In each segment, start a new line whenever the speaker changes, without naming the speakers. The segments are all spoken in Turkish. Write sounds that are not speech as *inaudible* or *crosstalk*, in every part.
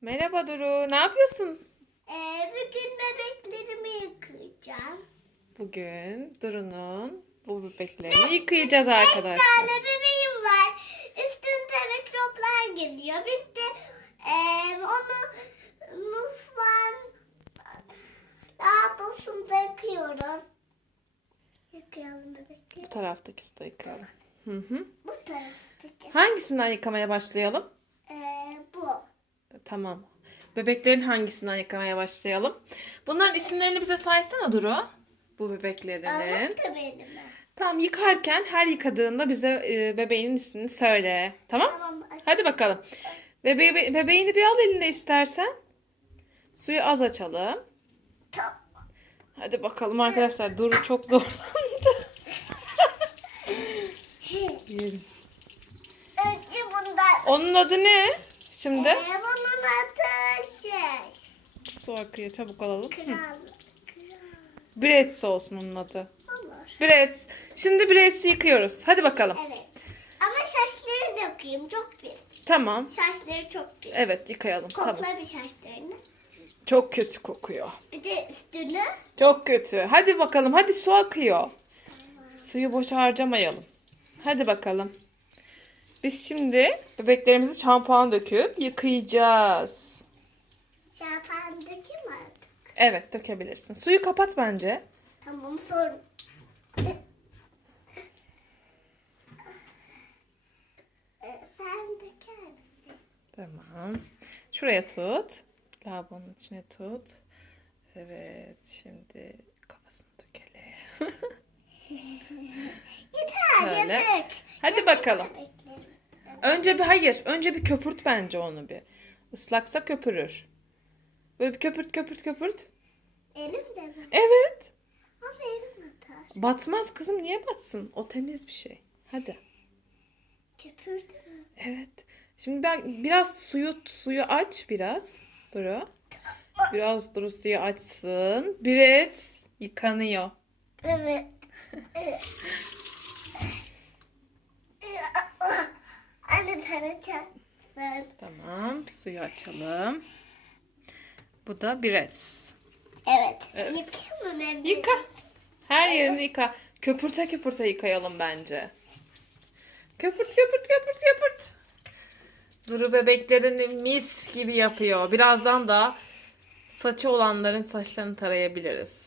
Merhaba Duru. Ne yapıyorsun?
Ee, bugün bebeklerimi yıkayacağım.
Bugün Duru'nun bu bebeklerini yıkayacağız
Beş
arkadaşlar.
tane bebeğim var. Üstünde mikroplar geziyor. Biz de eee onu mutfağın lavabosunda yıkıyoruz. Yıkayalım
Bu
bebekleri.
taraftaki suda yıkayalım. Hı hı.
Bu taraftaki.
Hangisinden yıkamaya başlayalım?
Eee bu.
Tamam. Bebeklerin hangisinden yıkamaya başlayalım? Bunların isimlerini bize saysana Duru. Bu bebeklerinin.
Anlat da benim.
Tamam yıkarken her yıkadığında bize e, bebeğinin ismini söyle. Tamam?
Tamam. aç.
Hadi bakalım. Bebe bebeğini bir al eline istersen. Suyu az açalım.
Tamam.
Hadi bakalım arkadaşlar. Duru çok zorlandı. *laughs* Yiyelim.
Önce bundan.
Onun adı ne? Şimdi
Ee, bunun adı şey.
su akıyor. Çabuk alalım. Hı.
Kral.
Bretz olsun onun adı.
Olur.
Bretz. Şimdi Bretz'i yıkıyoruz. Hadi bakalım.
Evet. Ama saçları da yıkayayım. Çok pis.
Tamam.
Saçları çok pis.
Evet yıkayalım.
Kokla
Tamam.
bir saçlarını.
Çok kötü kokuyor.
Bir de üstünü.
Çok kötü. Hadi bakalım. Hadi su akıyor. Suyu boş harcamayalım. Hadi bakalım. Biz şimdi bebeklerimizi şampuan döküp yıkayacağız.
Şapandaki mi artık?
Evet dökebilirsin. Suyu kapat bence.
Tamam sorun. Sen döker misin?
Tamam. Şuraya tut. Lavabonun içine tut. Evet. Şimdi kafasını dökelim. *laughs*
Yeter
Şöyle.
dök.
Hadi
Dök
bakalım.
bebeklerim.
Önce bir hayır. Önce bir köpürt bence onu bir. Islaksa köpürür. Böyle bir köpürt köpürt köpürt.
Elim de mi?
Evet.
Ama elim atar.
Batmaz kızım niye batsın? O temiz bir şey. Hadi.
Köpürdü mü?
Evet. Şimdi ben biraz suyu suyu aç biraz. Duru. Biraz Duru suyu açsın. Biraz yıkanıyor.
Evet. *laughs* *laughs* Anne tanıtacaksın.
Tamam. Suyu açalım. Bu da biraz.
Evet.
Evet.
Yıkayayım mı ben?
Yıka. Her yerini yıka. Köpürte köpürte yıkayalım bence. Köpürt köpürt köpürt köpürt. Duru bebeklerini mis gibi yapıyor. Birazdan da saçı olanların saçlarını tarayabiliriz.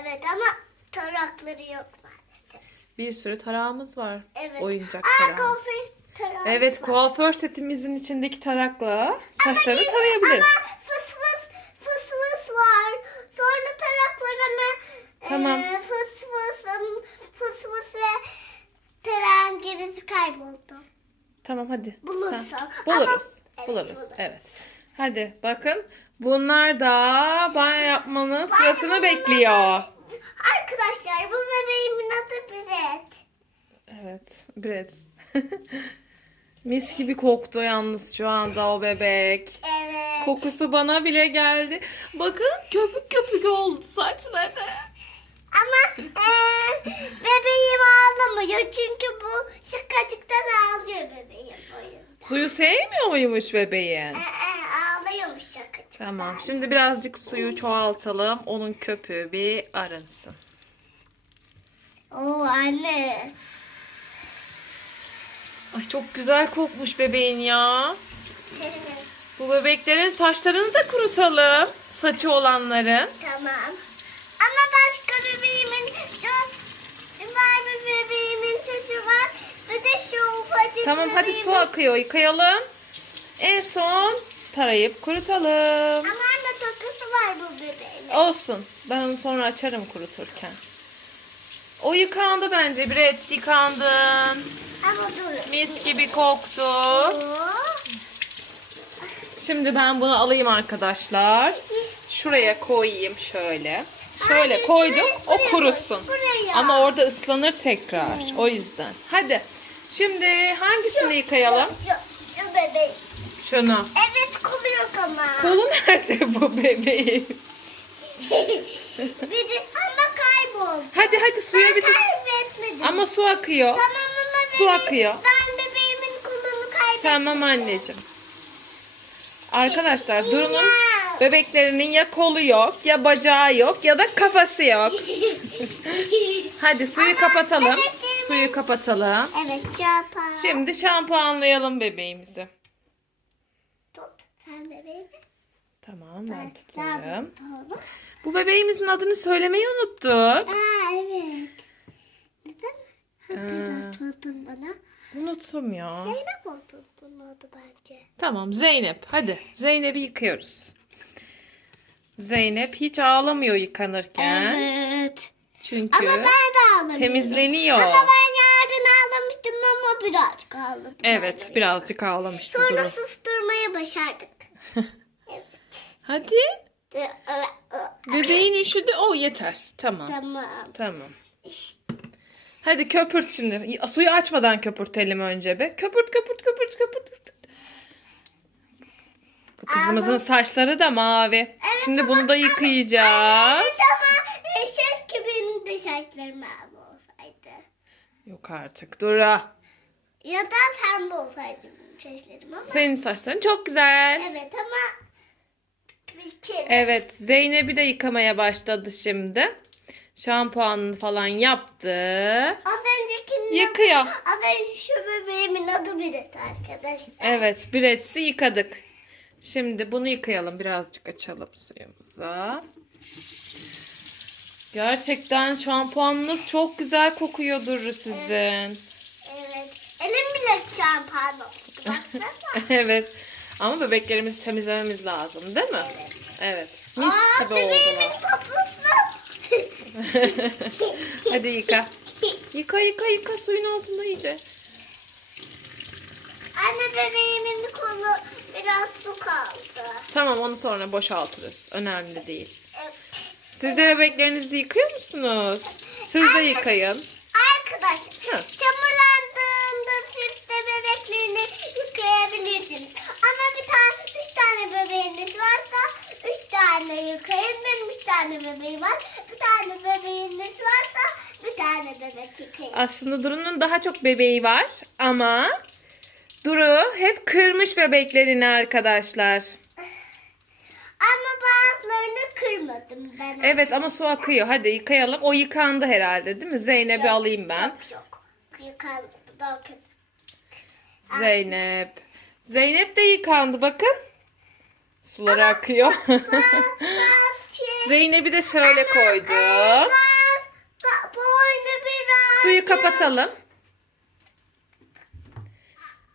Evet ama tarakları yok maalesef.
Bir sürü tarağımız var.
Evet.
Oyuncak
Aa
tarağı.
konfet tarağı.
Evet kuaför setimizin içindeki tarakla saçlarını tarayabiliriz.
Ama fıs fıs fıs fıs var. Sonra taraklarına
Tamam.
e, fıs fısın fıs fıs ve tarağın gerisi kayboldu.
Tamam hadi.
Buluruz.
Sen-
Ama-
Buluruz.
Evet,
buluruz.
buluruz.
Evet. Hadi bakın. Bunlar da banyo yapmanın sırasını
bunlar-
bekliyor.
Arkadaşlar bu bebeğimin adı Biret.
Evet. Biraz. *laughs* Mis gibi koktu yalnız şu anda o bebek.
Evet.
Kokusu bana bile geldi. Bakın köpük köpük oldu saçları.
Ama e, bebeğim ağlamıyor çünkü bu şakacıktan ağlıyor bebeğim.
Suyu sevmiyor muymuş bebeğin?
E, e, ağlıyormuş şakacık.
Tamam. Şimdi birazcık suyu çoğaltalım. Onun köpüğü bir arınsın.
Oo anne.
Ay çok güzel kokmuş bebeğin ya. Bu bebeklerin saçlarını da kurutalım. Saçı olanların.
tamam. Ama başka bebeğimin şu var bir bebeğimin çocuğu var. Bir de şu ufacık
Tamam hadi su
bebeğimin-
akıyor. Yıkayalım. En son tarayıp kurutalım.
Ama anne takısı var bu bebeğimin.
Olsun. Ben onu sonra açarım kuruturken. O yıkandı bence. Brett yıkandın.
Ama dur.
Mis gibi koktu. Şimdi ben bunu alayım arkadaşlar. Şuraya koyayım şöyle. Şöyle koydum. O kurusun.
Buraya.
Ama orada ıslanır tekrar. O yüzden. Hadi. Şimdi hangisini yıkayalım?
Şu, şu bebek.
Şunu.
Evet kolu yok ama.
Kolu nerede bu bebeğin? *laughs*
bir de ama kayboldu.
Hadi hadi suya
Ben
bir
kaybetmedim.
Ama su akıyor.
Tamam ama
Su akıyor.
Ben bebeğimin kolunu kaybettim.
Tamam anneciğim. Arkadaşlar Duru'nun bebeklerinin ya kolu yok, ya bacağı yok, ya da kafası yok. *laughs* Hadi suyu kapatalım.
bebeklerimi-
Suyu kapatalım.
Evet çapa.
Şimdi şampuanlayalım bebeğimizi.
Tut sen bebeğimi.
Tamam ben
tutalım.
Bu bebeğimizin adını söylemeyi unuttuk.
Aa evet. Neden hatırlatmadın bana?
Unuttum ya.
Zeynep oldun adı bence.
Tamam Zeynep hadi. Zeynep'i yıkıyoruz. Zeynep hiç ağlamıyor yıkanırken.
Evet.
Çünkü
Ama ben de ağlamıyorum.
temizleniyor.
Ama ben yarın ağlamıştım ama birazcık ağladım.
Evet birazcık ağlamıştı
Sonra
Duru.
susturmayı başardık. *laughs* evet.
Hadi. Bebeğin üşüdü. O yeter. Tamam.
Tamam.
Tamam.
İşte.
Hadi köpürt şimdi. Suyu açmadan köpürtelim önce be. Köpürt köpürt köpürt köpürt. köpürt. Bu kızımızın saçları da mavi. Şimdi bunu da yıkayacağız.
Evet ama e, keşke benim de saçlarım mavi olsaydı.
Yok artık Dura.
Ya da pembe olsaydı benim saçlarım ama.
Senin saçların çok güzel.
Evet ama bir kere.
Evet Zeynep'i de yıkamaya başladı şimdi. Şampuanını falan yaptı.
Az öncekinin
Yıkıyor.
Az önce şu bebeğimin adı Biret arkadaşlar.
Evet Biretsi yıkadık. Şimdi bunu yıkayalım. Birazcık açalım suyumuzu. Gerçekten şampuanınız çok güzel kokuyor Duru sizin.
Evet. Elim bile şampuan oldu. Baksana. *laughs*
evet. Ama bebeklerimizi temizlememiz lazım değil mi?
Evet.
Evet. Mis
Aa,
gibi
bebeğimin
oldular. *laughs* Hadi yıka. Yıka yıka yıka suyun altında iyice.
Anne bebeğimin kolu biraz su kaldı.
Tamam onu sonra boşaltırız. Önemli değil. Siz de bebeklerinizi yıkıyor musunuz? Siz de yıkayın.
Arkadaşlar
Hı.
çamurlandığında siz de bebeklerini yıkayabilirsiniz. Ama bir tane, üç tane bebeğiniz varsa tane yıkayın. Benim üç tane bebeğim var. Bir tane bebeğiniz varsa bir tane bebek yıkayın.
Aslında Duru'nun daha çok bebeği var ama Duru hep kırmış bebeklerini arkadaşlar.
Ama bazılarını kırmadım ben.
Evet ama su akıyor. Hadi yıkayalım. O yıkandı herhalde değil mi? Zeynep'i alayım ben.
Yok yok. Yıkandı. Daha kötü.
Zeynep. Zeynep de yıkandı bakın. Suları akıyor. Zeynep'i de şöyle koydum. Suyu kapatalım.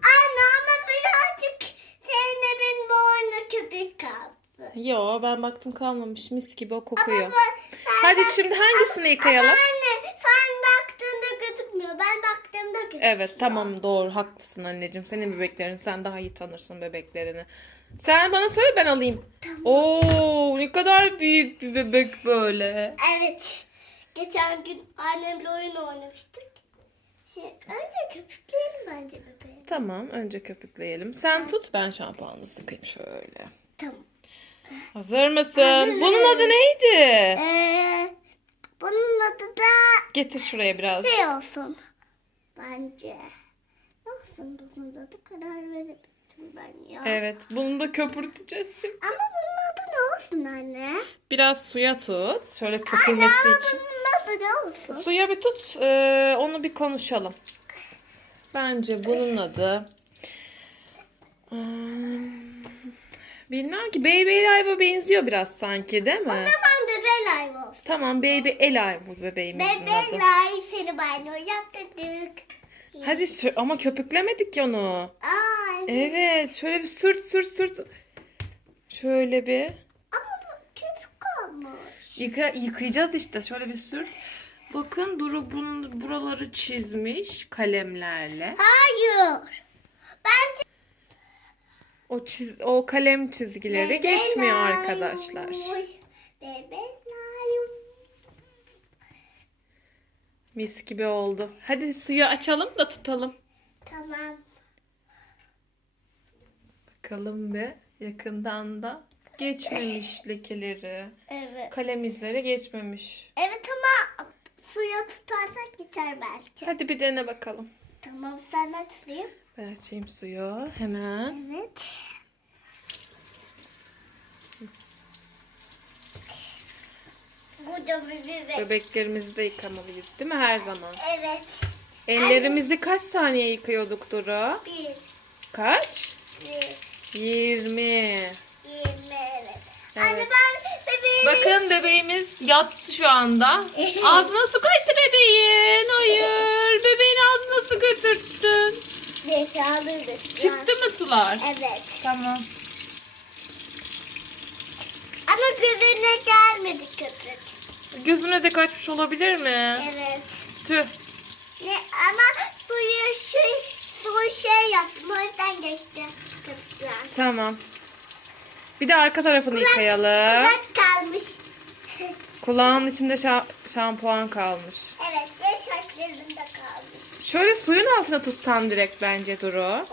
Anne ama birazcık Zeynep'in boynu köpük kaldı.
Yo ben baktım kalmamış. Mis gibi o kokuyor.
Ama
Hadi şimdi hangisini yıkayalım?
Ama anne sen gözükmüyor. Ben baktığımda gözüküyor.
Evet tamam doğru haklısın anneciğim. Senin bebeklerin sen daha iyi tanırsın bebeklerini. Sen bana söyle ben alayım. Oo ne kadar büyük bir bebek böyle.
Evet. Geçen gün annemle oyun oynamıştık. Şey, önce köpükleyelim bence bebeğim.
Tamam önce köpükleyelim. Sen tut ben şampuanını sıkayım şöyle.
Tamam.
Hazır mısın? Bunun adı neydi?
Ee, bunun adı da
Getir şuraya biraz.
şey olsun. Bence. Olsun bunun adı karar verebilirim ben ya.
Evet bunu da köpürteceğiz şimdi.
Ama bunun adı ne olsun anne?
Biraz suya tut. Şöyle
Anne
köpürmesi
ama
için.
bunun adı ne olsun?
Suya bir tut. ee, onu bir konuşalım. Bence bunun adı. Hmm, Bilmem ki Baby Alive'a benziyor biraz sanki değil mi?
Live olsun.
Tamam Baby Alive bu bebeğimizin
Bebe
adı.
live seni banyo yaptırdık.
Hadi sür- ama köpüklemedik ki onu.
Aa evet.
Şöyle bir sürt sürt sürt. Şöyle bir.
Ama bu köpük kalmış.
Yıka, yıkayacağız işte. Şöyle bir sürt. Bakın Duru bunun buraları çizmiş kalemlerle.
Hayır. Bence
O çiz o kalem çizgileri
Bebe
geçmiyor arkadaşlar.
Bebe
Mis gibi oldu. Hadi suyu açalım da tutalım.
Tamam.
Bakalım bir yakından da geçmemiş *laughs* lekeleri.
Evet.
Kalem izleri geçmemiş.
Evet ama suya tutarsak geçer belki.
Hadi bir dene bakalım.
Tamam sen aç suyu.
Ben açayım suyu hemen.
Evet. Yıkayacağım bebek.
Bebeklerimizi de yıkamalıyız değil mi her zaman?
Evet.
Ellerimizi kaç saniye yıkıyorduk Duru?
Bir,
Kaç?
bir,
20.
yirmi evet. Anne ben bebeğimi...
Bakın bebeğimiz yattı şu anda. *laughs* Ağzına su kaçtı bebeğin. Hayır. Bebeğin ağzına su götürttün. Çıktı mı sular?
Evet.
Tamam.
Ama gözüne gelmedi köpük.
Gözüne de kaçmış olabilir mi?
Evet.
Tüh.
Ne, ama suyu şey, suyu şey yaptım. O yüzden geçti.
Tamam. Bir de arka tarafını yıkayalım.
Kulak kalmış.
Kulağın içinde şa- şampuan kalmış.
evet ve saçlarında kalmış.
Şöyle suyun altına tutsan direkt bence Duru.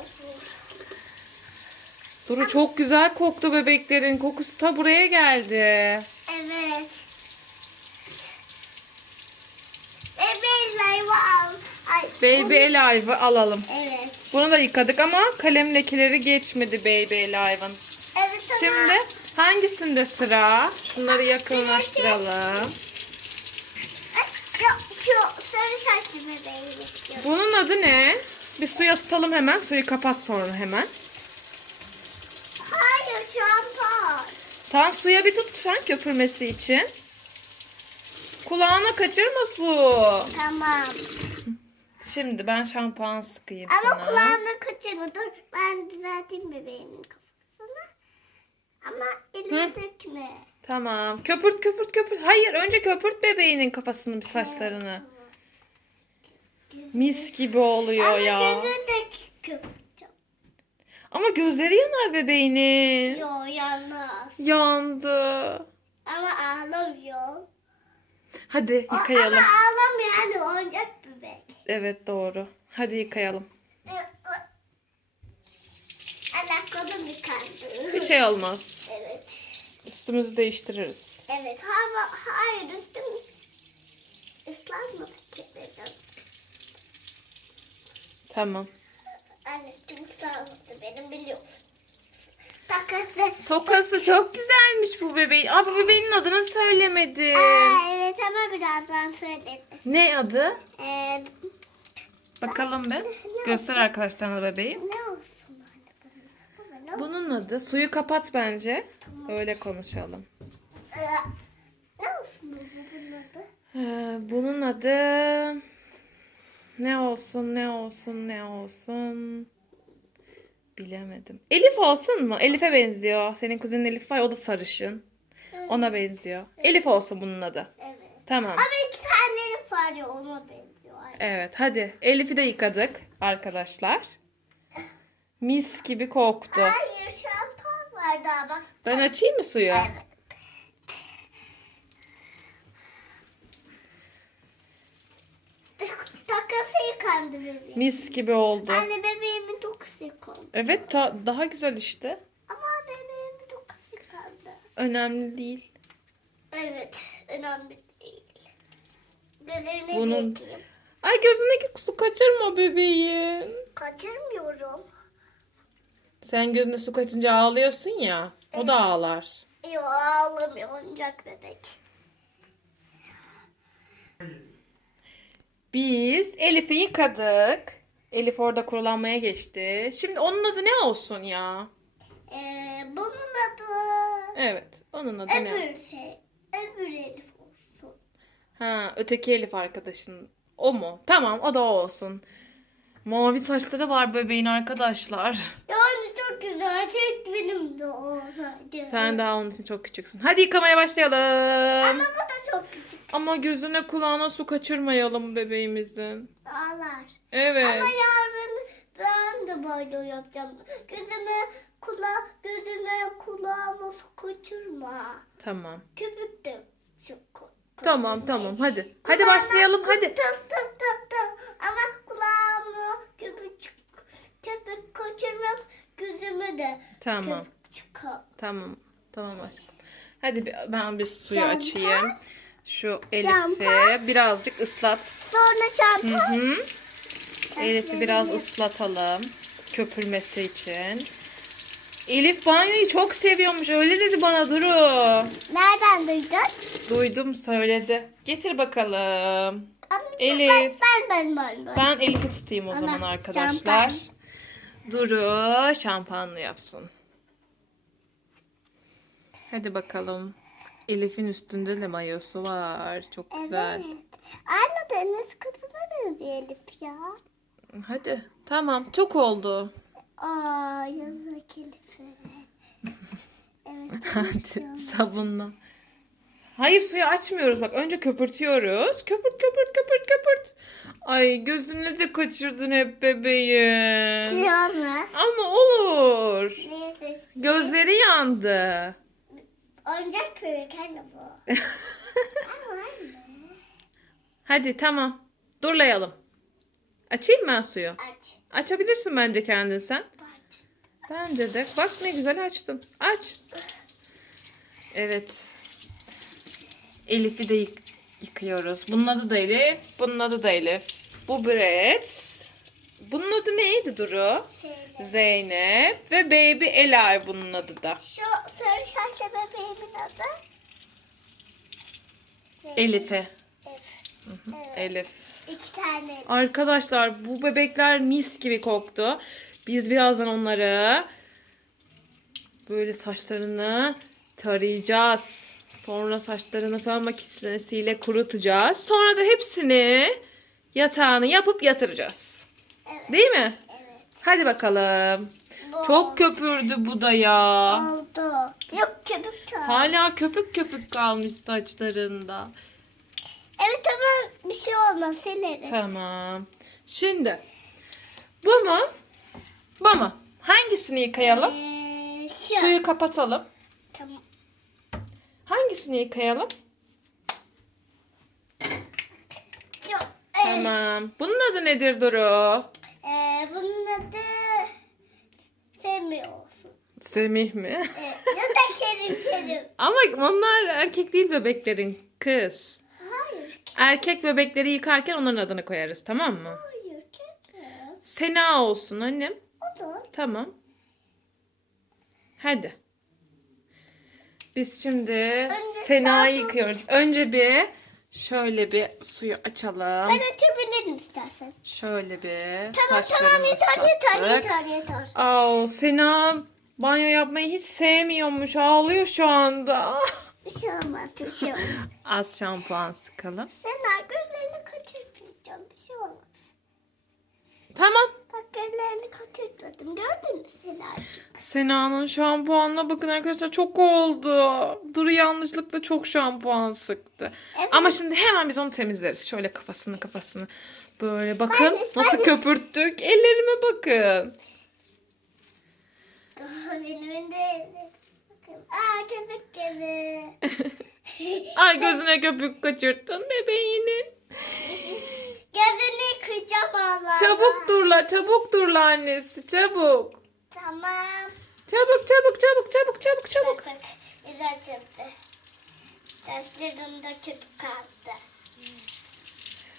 Duru çok güzel koktu bebeklerin. Kokusu ta buraya geldi.
Evet. Bebeği layva al. Ay,
Baby Alive'ı alalım.
Evet.
Bunu da yıkadık ama kalem lekeleri geçmedi Baby Alive'ın.
Evet ama
Şimdi hangisinde sıra? Şunları yakınlaştıralım.
Şu sarı saçlı bebeği.
Bunun adı ne? Bir suya tutalım hemen. Suyu kapat sonra hemen.
Hayır şampuan.
Tam suya bir tut sen köpürmesi için. Kulağına kaçırma su.
Tamam.
Şimdi ben şampuan sıkayım
Ama
sana.
kulağını kaçırma. Dur ben düzelteyim bebeğimin kafasını. Ama elime
Hı.
dökme.
Tamam. Köpürt köpürt köpürt. Hayır önce köpürt bebeğinin kafasını bir saçlarını. Mis gibi oluyor
Ama
ya.
gözü de köpürteceğim.
Ama gözleri yanar bebeğinin.
Yo yanmaz.
Yandı.
Ama ağlamıyor.
Hadi
O-
yıkayalım.
Ama ağlamıyor hani oyuncak.
Evet doğru. Hadi yıkayalım.
Allah kolum yıkandı.
Bir şey olmaz.
Evet.
Üstümüzü değiştiririz.
Evet. Hava, hayır üstüm ıslanmadı ki benim.
Tamam.
Evet üstüm ıslanmadı benim biliyorum. Takası.
Tokası çok güzelmiş bu bebeğin. Aa bu bebeğin adını söylemedim.
Aa, evet ama birazdan söyledim.
Ne adı?
Ee,
Bakalım bir. Göster arkadaşlarına bebeği.
ne olsun anne bunun?
Adı. Suyu kapat bence. Öyle konuşalım.
Ee, ne olsun bunun adı?
Ee, bunun adı ne olsun ne olsun ne olsun bilemedim. Elif olsun mu? Elif'e benziyor. Senin kuzenin Elif var o da sarışın. Ona benziyor. Elif olsun bunun adı.
Evet.
Tamam.
Ama iki tane herif var ya ona benziyor.
Evet hadi. Elif'i de yıkadık arkadaşlar. Mis gibi koktu.
Hayır şampuan var daha bak.
Ben açayım mı suyu?
Evet. Takası yıkandı bebeğim.
Mis gibi oldu.
Anne bebeğimin dokusu yıkandı.
Evet ta- daha güzel işte.
Ama bebeğimin dokusu yıkandı.
Önemli değil.
Evet önemli değil. Gözlerini
Bunun-
Bunun... yıkayayım.
Ay gözündeki su kaçırma bebeğin.
Kaçırmıyorum.
Sen gözüne su kaçınca ağlıyorsun ya. O da ağlar.
Yok ağlamıyor oyuncak bebek.
Biz Elif'i yıkadık. Elif orada kurulanmaya geçti. Şimdi onun adı ne olsun ya?
Ee, bunun adı
Evet. Onun adı ne?
öbür şey. Öbür Elif olsun.
Ha, öteki Elif arkadaşın. O mu? Tamam, o da o olsun. Mavi saçları var bebeğin arkadaşlar. *laughs*
Yani çok güzel. Keşke benim de olsaydı.
Sen daha onun için çok küçüksün. Hadi yıkamaya başlayalım.
Ama bu da çok küçük.
Ama gözüne kulağına su kaçırmayalım bebeğimizin.
Ağlar.
Evet.
Ama yarın ben de böyle yapacağım. Gözüme kula gözüme kulağıma su kaçırma.
Tamam.
Köpük de ka-
Tamam tamam hadi. Hadi
Kulağına
başlayalım hadi.
Tam tam tam tam. Ama kulağıma köpük köpük kaçırmak gözüme de
Tamam.
köpük.
Tamam. Tamam aşkım. Hadi bir- ben bir suyu
Şampuan.
açayım. Şu Elif'i
Şampuan.
birazcık ıslat.
Sonra şampuan.
Hı. Elif'i biraz ıslatalım. Köpürmesi için. Elif banyoyu çok seviyormuş. Öyle dedi bana Duru.
Nereden duydun?
Duydum söyledi. Getir bakalım.
Ama
Elif.
Ben ben ben ben.
Ben Elif'i tutayım o
Ana,
zaman arkadaşlar.
şampuan.
Duru şampuanlı yapsın. Hadi bakalım. Elif'in üstünde de mayosu var. Çok güzel.
Evet. Aynı deniz kızına benziyor Elif ya.
Hadi. Tamam. Çok oldu.
Aa yazık Elif'e. *laughs* Evet.
Hadi sabunla. Hayır suyu açmıyoruz. Bak önce köpürtüyoruz. Köpürt köpürt köpürt köpürt. Ay gözünü de kaçırdın hep bebeğim.
Şey olmaz.
Ama olur.
Neyse.
Gözleri yandı.
Oyuncak bebek anne bu. *laughs* Ama anne.
Hadi tamam. Durlayalım. Açayım ben suyu.
Aç.
Açabilirsin bence kendin sen. Bence de. Bak ne güzel açtım. Aç. Evet. Elif'i de yık- yıkıyoruz. Bunun adı da Elif. Bunun adı da Elif. Bu Brett. Bunun adı neydi Duru?
Söyle.
Zeynep ve Baby Elay bunun adı da.
Şu sarı şaşlı bebeğimin adı.
Elif'e.
Elif. Evet.
Elif.
İki tane.
Arkadaşlar bu bebekler mis gibi koktu. Biz birazdan onları böyle saçlarını tarayacağız. Sonra saçlarını fön makinesiyle kurutacağız. Sonra da hepsini yatağını yapıp yatıracağız.
Evet.
Değil mi?
Evet.
Hadi bakalım.
Bu
Çok köpürdü bu da ya.
oldu. Yok köpük çok.
Hala köpük köpük kalmış saçlarında.
Evet ama bir şey olmaz silerim.
Tamam. Şimdi bu mu? Bu mu? Hangisini yıkayalım?
Ee, şu.
Suyu kapatalım.
Tamam.
Hangisini yıkayalım?
Şu. Ee,
Tamam. Bunun adı nedir Duru?
ee, bunun adı Semih olsun.
Semih mi?
Ee, ya da Kerim Kerim. *laughs*
Ama onlar erkek değil bebeklerin kız. Erkek bebekleri yıkarken onların adını koyarız tamam mı?
Hayır Kerim.
Sena olsun annem.
O da.
Tamam. Hadi. Biz şimdi Sena'yı yıkıyoruz. Önce bir şöyle bir suyu açalım.
Ben açabilirim istersen.
Şöyle bir
Tamam
saçlarını
tamam yeter yeter
ıslattık.
yeter yeter.
Aa, Sena banyo yapmayı hiç sevmiyormuş. Ağlıyor şu anda.
Bir şey olmaz bir şey olmaz. *laughs*
Az şampuan sıkalım.
Sen gözlerini kaçırmayacağım bir şey olmaz.
Tamam.
Bak gözlerini kaçırtmadım gördün mü Selacığım?
Sena'nın şampuanına bakın arkadaşlar çok oldu. Duru yanlışlıkla çok şampuan sıktı.
Evet.
Ama şimdi hemen biz onu temizleriz. Şöyle kafasını kafasını. Böyle bakın
Ben de-
nasıl
ben de-
köpürttük. Ellerime bakın.
Benim Bakın. Aa köpek gibi. *laughs*
Ay gözüne köpük kaçırttın bebeğinin. *laughs*
Gözünü kıracağım Allah.
Çabuk durla çabuk durla annesi çabuk.
Tamam.
Çabuk çabuk çabuk çabuk çabuk çabuk.
Bak bak. Güzel çıktı. Saçlarımda köpük kaldı.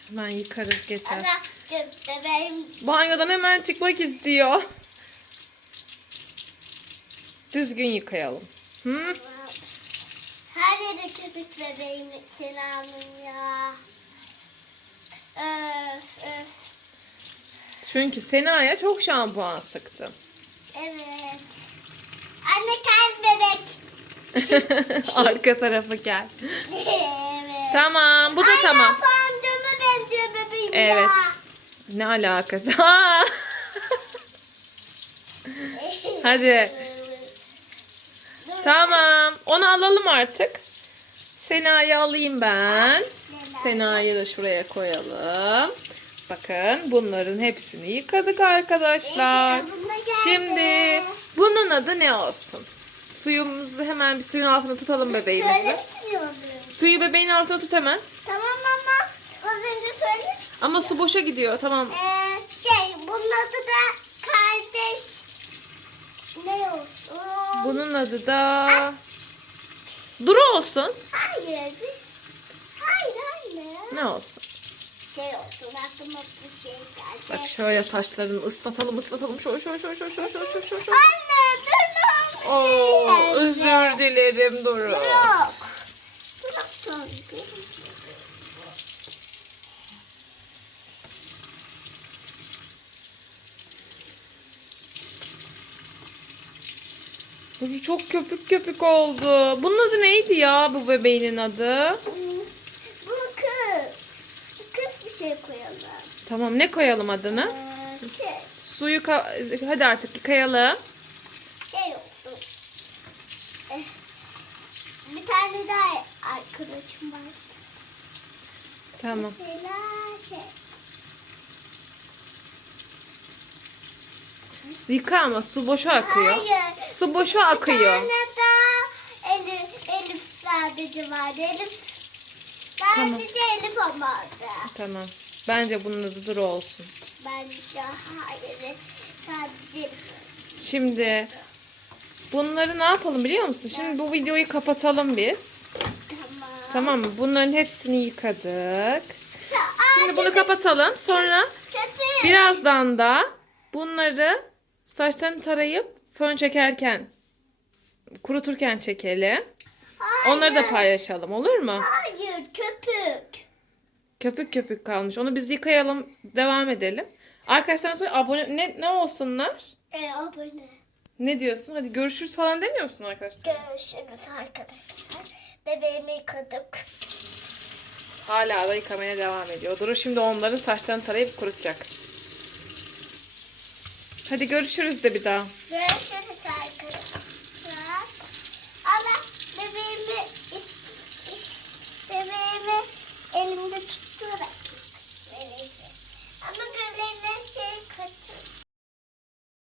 Hemen yıkarız geçer.
Köpük bebeğim.
Banyodan hemen çıkmak istiyor. Düzgün yıkayalım. Hı?
Her yere köpük bebeğim Sena'nın ya. Öf öf.
Çünkü Sena'ya çok şampuan sıktım.
Evet. Anne kalp bebek. *laughs*
Arka tarafa gel. *laughs*
evet.
Tamam bu da
Ay,
tamam.
Papa amcama benziyor bebeğim
Evet.
ya.
Ne alakası? Ha! *laughs* Hadi. Tamam. Onu alalım artık. Sena'yı alayım ben. Sena'yı da şuraya koyalım. Bakın bunların hepsini yıkadık arkadaşlar. Şimdi bunun adı ne olsun? Suyumuzu hemen bir suyun altına tutalım bebeğimizi. Suyu bebeğin altına tut hemen.
Tamam ama az önce söylemiştim.
Ama su boşa gidiyor. Tamam.
Ee, şey bunun adı da kardeş. Ne olsun?
Bunun adı da Duru olsun.
Hayır. Hayır anne.
Ne olsun?
Şey olsun aklıma bir şey geldi.
Bak şöyle saçlarını ıslatalım ıslatalım. Şöyle şöyle şöyle şöyle şöyle şöyle şöyle şöyle.
Anne dur
Oo, özür dilerim Duru.
Yok. Bırak tabii.
Duru çok köpük köpük oldu. Bunun adı neydi ya bu bebeğinin adı?
Bu kız. Kız bir şey koyalım.
Tamam ne koyalım adını?
Ee, şey,
Suyu hadi artık yıkayalım.
şey oldu. Eh, Bir tane daha arkadaşım var.
Tamam.
Mesela şey.
Yıka ama su boşa akıyor.
Hayır.
Su boşa
Bir
akıyor.
tane daha Elif, Elif sadece vardı. Elif sadece Elif olmadı.
Tamam. Bence bunun adı Duru olsun.
Bence hayır. Sadece Elif.
Şimdi bunları ne yapalım biliyor musun? Şimdi bu videoyu kapatalım biz.
Tamam.
Tamam mı? Bunların hepsini yıkadık. Şimdi bunu kapatalım. Sonra
kötü.
birazdan da bunları saçlarını tarayıp fön çekerken kuruturken çekelim.
Hayır.
Onları da paylaşalım olur mu?
Hayır köpük.
Köpük köpük kalmış. Onu biz yıkayalım, devam edelim. Arkadaşlar sonra abone ne ne olsunlar?
E, abone.
Ne diyorsun? Hadi görüşürüz falan demiyor musun arkadaşlar?
Görüşürüz arkadaşlar. Bebeğimi yıkadık.
Hala da yıkamaya devam ediyor. Duru şimdi onların saçlarını tarayıp kurutacak. Hadi görüşürüz de bir daha.
Görüşürüz arkadaşlar. Ama bebeğimi bebeğimi elimde tutarak